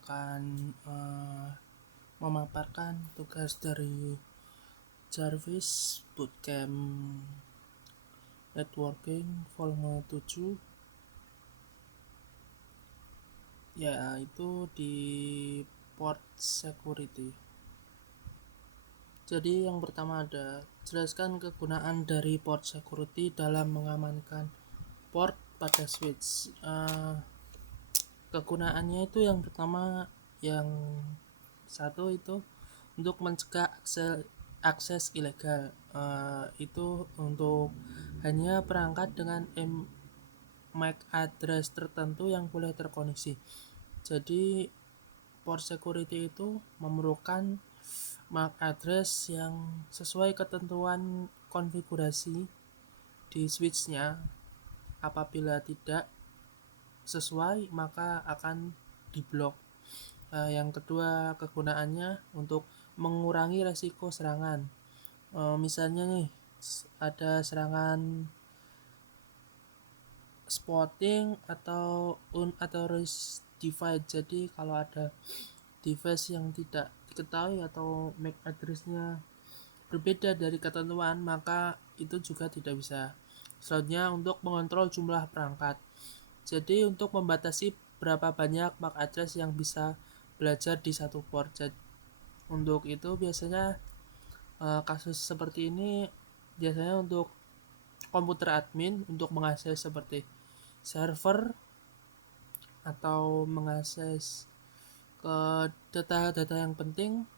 akan memaparkan tugas dari Jarvis Bootcamp Networking volume 7, yaitu di port security. Jadi yang pertama ada jelaskan kegunaan dari port security dalam mengamankan port pada switch. Kegunaannya itu yang pertama, yang satu itu untuk mencegah akses ilegal. Itu untuk hanya perangkat dengan MAC address tertentu yang boleh terkoneksi. Jadi port security itu memerlukan MAC address yang sesuai ketentuan konfigurasi di switchnya. Apabila tidak sesuai maka akan diblok. Yang kedua, kegunaannya untuk mengurangi resiko serangan. Misalnya nih, ada serangan spotting atau unauthorized device. Jadi kalau ada device yang tidak diketahui atau MAC address-nya berbeda dari ketentuan, maka itu juga tidak bisa. Selanjutnya, untuk mengontrol jumlah perangkat. Jadi untuk membatasi berapa banyak MAC address yang bisa belajar di satu port. Jadi, untuk itu biasanya kasus seperti ini biasanya untuk komputer admin untuk mengakses seperti server atau mengakses ke data-data yang penting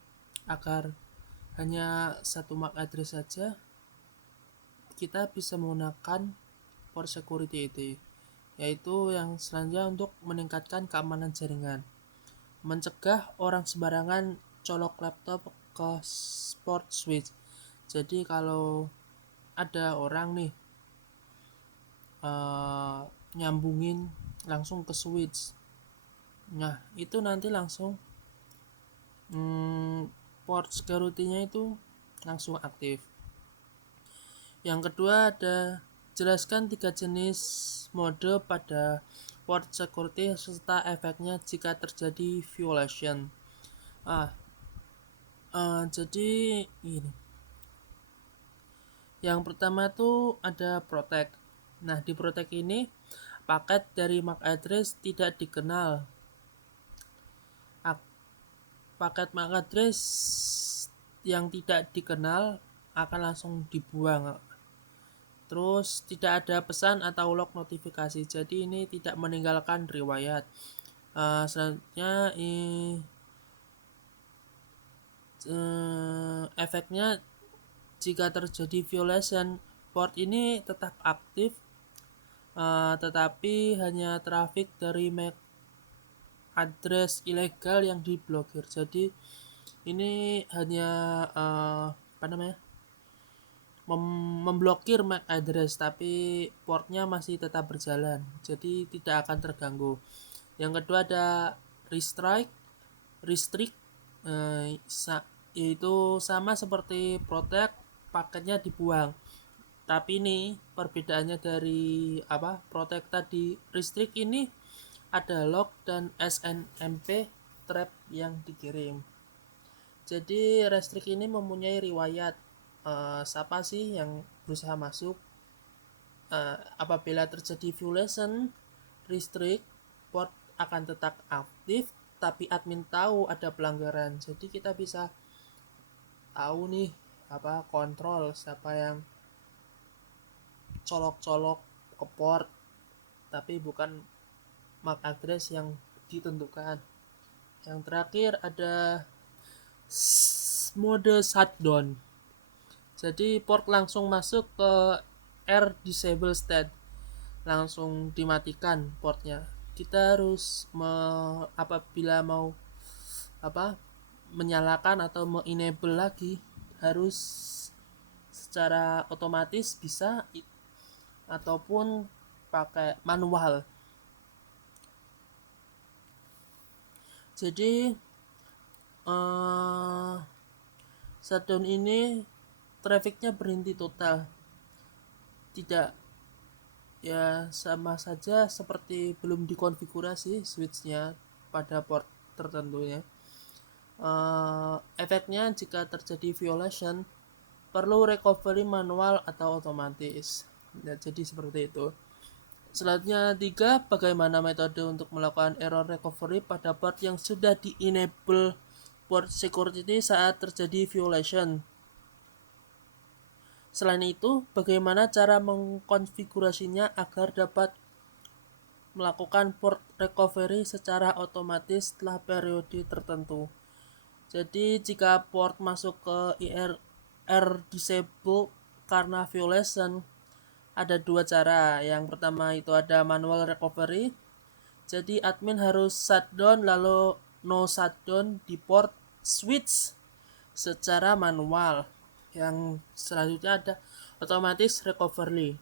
agar hanya satu MAC address saja, kita bisa menggunakan port security itu, yaitu yang selanjutnya untuk meningkatkan keamanan jaringan, mencegah orang sembarangan colok laptop ke port switch. Jadi kalau ada orang nih nyambungin langsung ke switch, nah itu nanti langsung port security-nya itu langsung aktif. Yang kedua ada jelaskan 3 jenis mode pada port security serta efeknya jika terjadi violation. Jadi ini. Yang pertama tuh ada protect. Nah, di protect ini paket dari MAC address tidak dikenal. Paket MAC address yang tidak dikenal akan langsung dibuang. Terus tidak ada pesan atau log notifikasi. Jadi ini tidak meninggalkan riwayat. Selanjutnya efeknya jika terjadi violation, port ini tetap aktif, tetapi hanya trafik dari MAC address ilegal yang diblokir. Jadi ini hanya memblokir MAC address, tapi portnya masih tetap berjalan, jadi tidak akan terganggu. Yang kedua ada restrict, yaitu sama seperti protect, paketnya dibuang. Tapi ini perbedaannya dari protect tadi, restrict ini ada log dan SNMP trap yang dikirim. Jadi restrict ini mempunyai riwayat siapa sih yang berusaha masuk. Apabila terjadi violation, restrict port akan tetap aktif, tapi admin tahu ada pelanggaran. Jadi kita bisa tahu nih kontrol siapa yang colok-colok ke port, tapi bukan MAC address yang ditentukan. Yang terakhir ada mode shutdown. Jadi port langsung masuk ke air disable state, langsung dimatikan portnya. Kita harus apabila mau menyalakan atau me-enable lagi, harus secara otomatis bisa ataupun pakai manual. Jadi shutdown ini trafficnya berhenti total, tidak sama saja seperti belum dikonfigurasi switchnya pada port tertentu ya. Efeknya jika terjadi violation perlu recovery manual atau otomatis. Ya, jadi seperti itu. Selanjutnya 3, bagaimana metode untuk melakukan error recovery pada port yang sudah di-enable port security saat terjadi violation. Selain itu, bagaimana cara mengkonfigurasinya agar dapat melakukan port recovery secara otomatis setelah periode tertentu. Jadi jika port masuk ke IR disable karena violation, ada dua cara. Yang pertama itu ada manual recovery. Jadi admin harus shutdown lalu no shutdown di port switch secara manual. Yang selanjutnya ada otomatis recovery.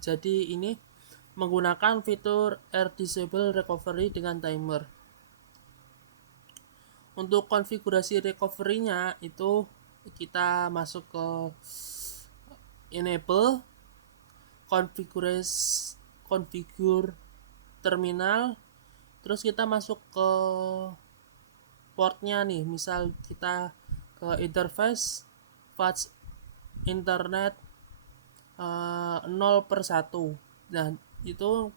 Jadi ini menggunakan fitur R disable recovery dengan timer. Untuk konfigurasi recovery-nya itu kita masuk ke enable, configure terminal, terus kita masuk ke portnya nih, misal kita ke interface fast internet 0/1. Nah itu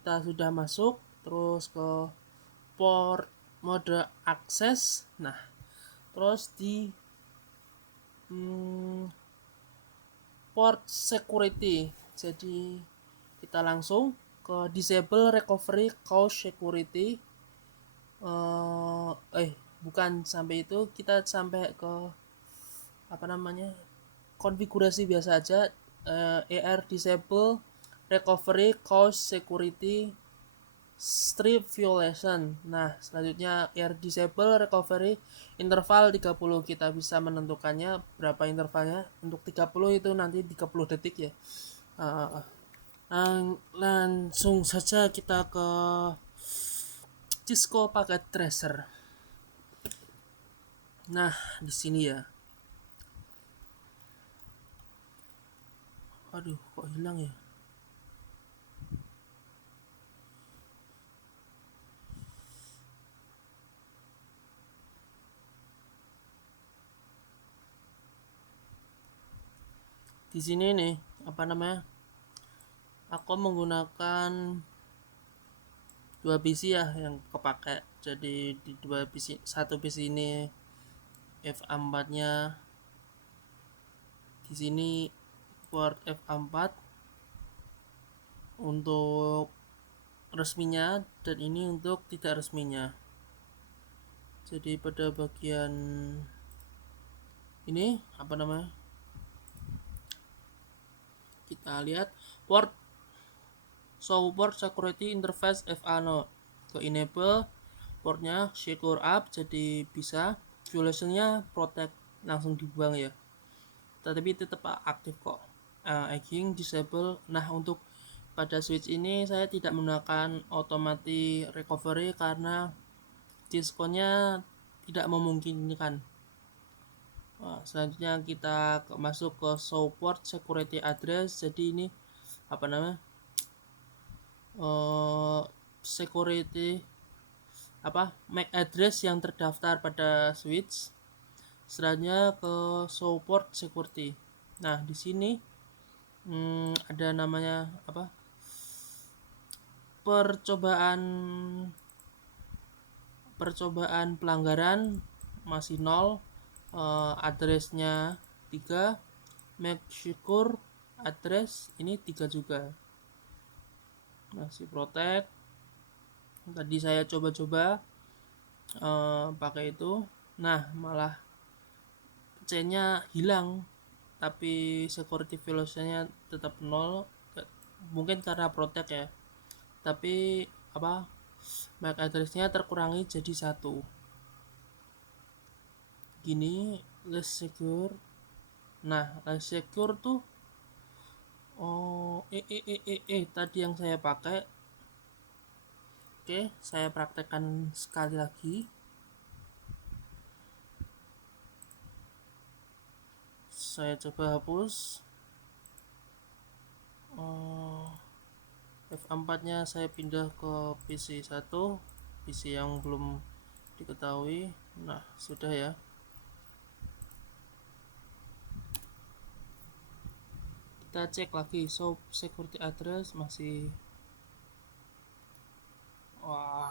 kita sudah masuk, terus ke port mode akses. Nah terus di port security, jadi kita langsung ke disable recovery cache security. Bukan sampai itu, kita sampai ke konfigurasi biasa aja, ER disable recovery cache security strip violation. Nah selanjutnya ER disable recovery interval 30. Kita bisa menentukannya berapa intervalnya. Untuk 30 itu nanti 30 detik ya. Langsung saja kita ke Cisco Packet Tracer. Nah di sini ya, aduh kok hilang ya. Di sini nih aku menggunakan dua PC ya yang kepake. Jadi di dua PC, satu PC ini FA4 nya, di sini port FA4 untuk resminya dan ini untuk tidak resminya. Jadi pada bagian ini kita lihat port security interface FA0 ke enable portnya secure up, jadi bisa violationnya protect langsung dibuang ya, tapi tetap aktif kok. Egging disable. Nah untuk pada switch ini saya tidak menggunakan automatic recovery karena Cisco-nya tidak memungkinkan. Selanjutnya kita masuk ke show port security address. Jadi ini security MAC address yang terdaftar pada switch. Selanjutnya ke show port security. Nah di sini ada namanya percobaan pelanggaran masih 0, addressnya 3, make sure address ini 3 juga, masih protect. Tadi saya coba-coba pakai itu, nah malah C-nya hilang tapi security violation-nya tetap 0. Mungkin karena protect ya, tapi MAC address-nya terkurangi jadi 1. Gini less secure. Nah less secure tuh tadi yang saya pakai. Oke, saya praktekkan sekali lagi. Saya coba hapus. F4 nya saya pindah ke PC 1. PC yang belum diketahui. Nah, sudah ya. Kita cek lagi, so security address masih, wah.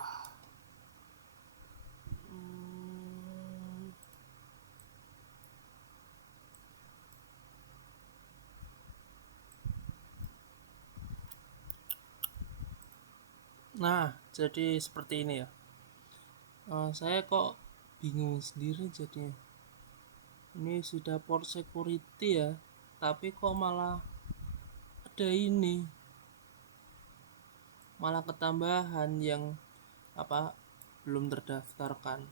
Nah, jadi seperti ini ya. Saya kok bingung sendiri jadi. Ini sudah port security ya, tapi kok malah ada ini, malah ketambahan yang apa, belum terdaftarkan.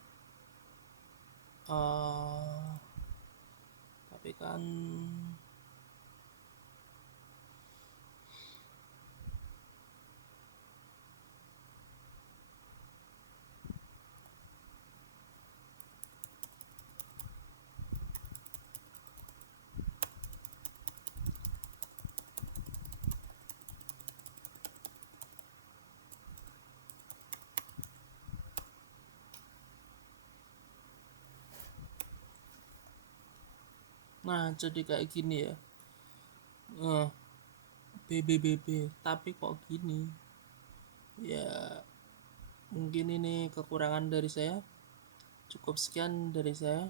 Tapi kan nah jadi kayak gini ya. BBBB tapi kok gini ya. Mungkin ini kekurangan dari saya. Cukup sekian dari saya.